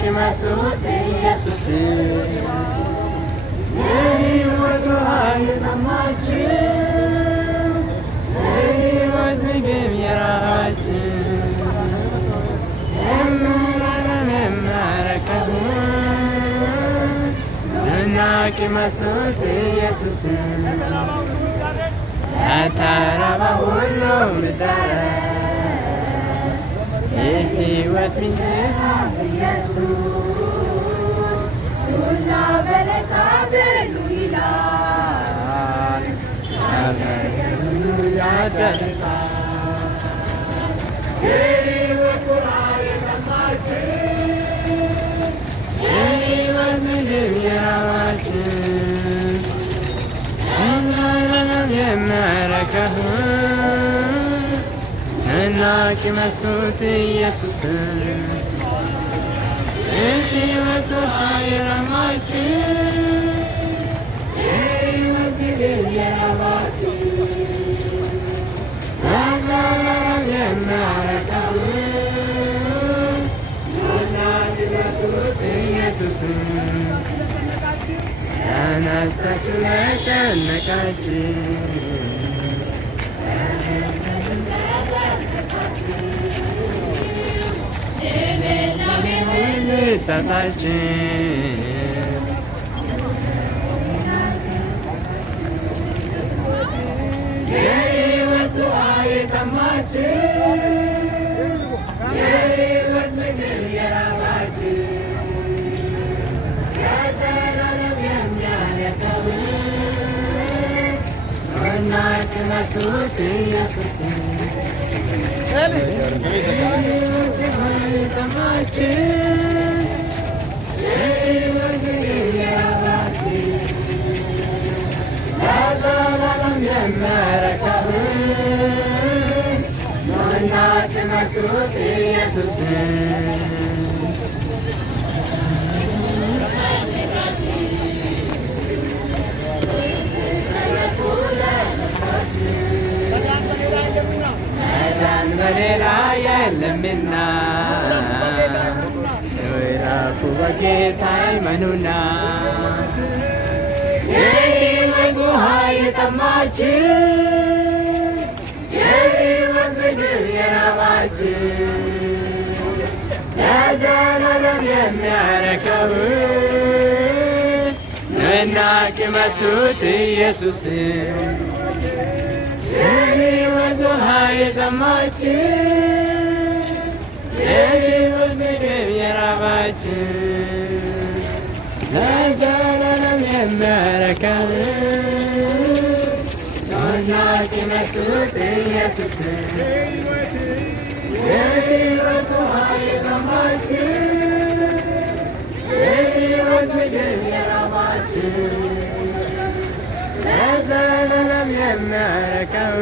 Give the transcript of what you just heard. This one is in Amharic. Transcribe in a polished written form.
ቅመሱት ኢየሱስ የሕይወት ውሃ የጠማችሁ የሕይወት ምግብ የራባችሁ የምንዓለም የማረከቡ ኑና ቅመሱት ኢየሱስ ለተራበ ሁሉ ምድረስ የሕይወት ምንጭ ኢየሱስ ኑና በዕለተ ብሉ ይላል ሰማዩን ያደርሳል። የሕይወት ውሃ የጠማችሁ የሕይወት ምግብ የራባችሁ ለዘላለም የማይረካው ኑና ቅመሱት ኢየሱስ የሕይወት ውሃ የጠማችሁ የሕይወት ምግብ የራባችሁ ለዘላለም የማይረካው ኑና ቅመሱት ኢየሱስ ያነሳችሁ ለጨነቃችሁ ሰጣችሁ የሕይወት ውሃ የጠማችሁ የሕይወት ምግብ የራባችሁ ለዘላለም የሚያረካው ኑና ቅመሱት ኢየሱስ የጠማችሁ የሕይወት ምግብ የራባችሁ ለዘላለም የሚያረካው ኑና ቅመሱት ኢየሱስ መዳን በሌላ የለምና ምዕራፉ በጌታ ይመኑና የሕይወት ውሃ የጠማችሁ የሕይወት ምግብ የራባችሁ ለዘላለም የሚያረካው ኑና ቅመሱት ኢየሱስ የሕይወት ውሃ የጠማችሁ የሕይወት ምግብ የራባችሁ ለዘላለም የሚያረካው ኑና ቅመሱት ኢየሱስ የሕይወት ውሃ የጠማችሁ የሕይወት ምግብ የራባችሁ ለዘላለም የሚያረካው